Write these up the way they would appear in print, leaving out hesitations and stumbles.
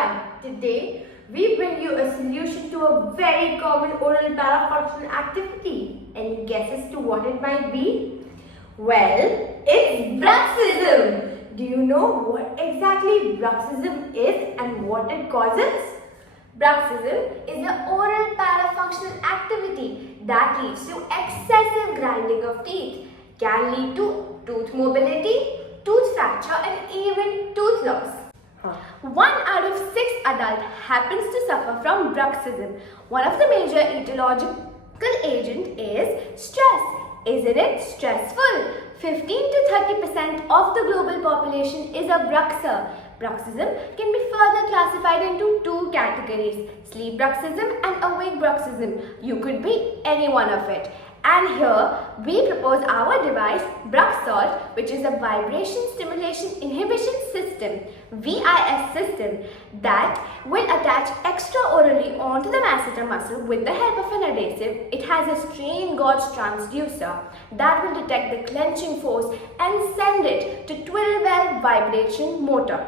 everyone! Today we bring you a solution to a very common oral parafunctional activity. Any guesses to what it might be? Well, it's bruxism. Do you know what exactly bruxism is and what it causes? Bruxism is an oral parafunctional activity that leads to excessive grinding of teeth, can lead to tooth mobility, tooth fracture and even tooth loss. 1 out of 6 adults happens to suffer from bruxism. One of the major etiological agents is stress. Isn't it stressful? 15 to 30% of the global population is a bruxer. Bruxism can be further classified into 2 categories, sleep bruxism and awake bruxism. You could be any one of it. And here we propose our device BRUXHAULT, which is a vibration stimulation inhibition system, VIS system, that will attach extraorally onto the masseter muscle with the help of an adhesive. It has a strain gauge transducer that will detect the clenching force and send it to 12-valve vibration motor.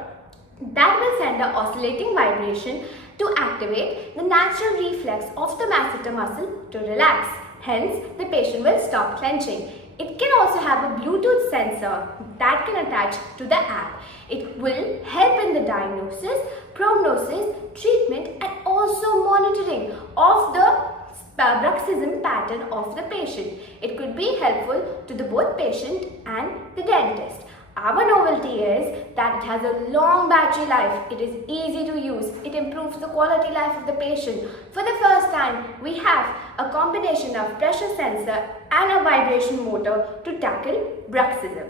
That will send an oscillating vibration to activate the natural reflex of the masseter muscle to relax. Hence, the patient will stop clenching. It can also have a Bluetooth sensor that can attach to the app. It will help in the diagnosis, prognosis, treatment and also monitoring of the bruxism pattern of the patient. It could be helpful to the both patient and the dentist. Our novelty is that it has a long battery life, it is easy to use, it improves the quality life of the patient. For the first time, we have a combination of pressure sensor and a vibration motor to tackle bruxism.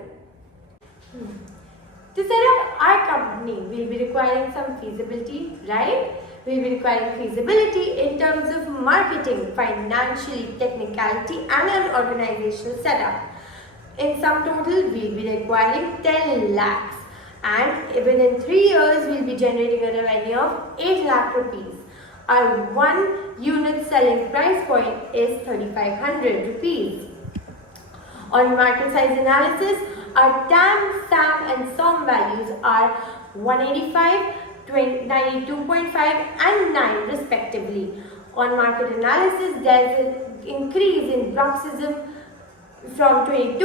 To set up our company, we'll be requiring some feasibility, right? We'll be requiring feasibility in terms of marketing, financially, technicality and an organizational setup. In sum total, we'll be requiring 10 lakhs and within 3 years, we'll be generating a revenue of 8 lakh rupees. Our 1 unit selling price point is 3500 rupees. On market size analysis, our TAM, SAM and SOM values are 185, 92.5 and 9 respectively. On market analysis, there's an increase in bruxism from 22%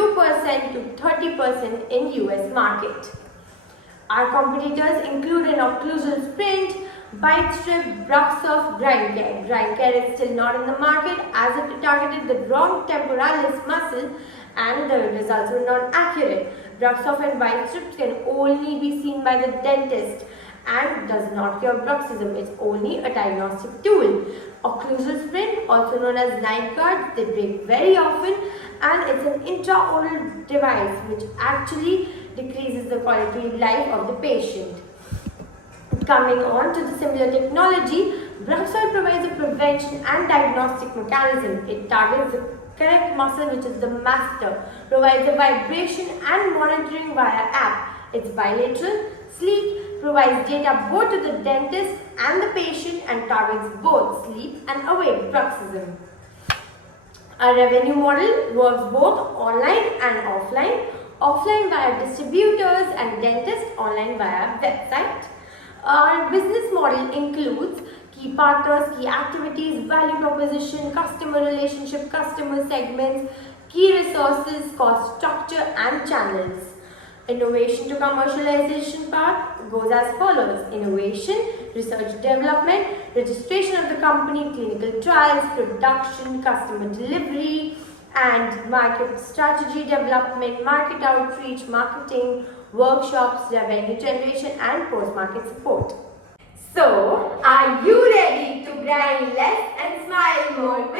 to 30% in US market. Our competitors include an occlusal sprint, bite strip, BRUXHAULT, GrindCare. GrindCare is still not in the market as it targeted the wrong temporalis muscle and the results were not accurate. BRUXHAULT and bite strips can only be seen by the dentist and does not cure bruxism. It's only a diagnostic tool. Occlusal sprint, also known as night guards, they break very often and it's an intraoral device which actually decreases the quality of life of the patient. Coming on to the similar technology, BRUXHAULT provides a prevention and diagnostic mechanism. It targets the correct muscle, which is the masseter, provides a vibration and monitoring via app. It's bilateral, sleek, provides data both to the dentist and the patient and targets both sleep and awake bruxism. Our revenue model works both online and offline. Offline via distributors and dentists, online via website. Our business model includes key partners, key activities, value proposition, customer relationship, customer segments, key resources, cost structure and channels. Innovation to commercialization path goes as follows: innovation, research development, registration of the company, clinical trials, production, customer delivery, and market strategy development, market outreach, marketing, workshops, revenue generation, and post-market support. So, are you ready to grind less and smile more?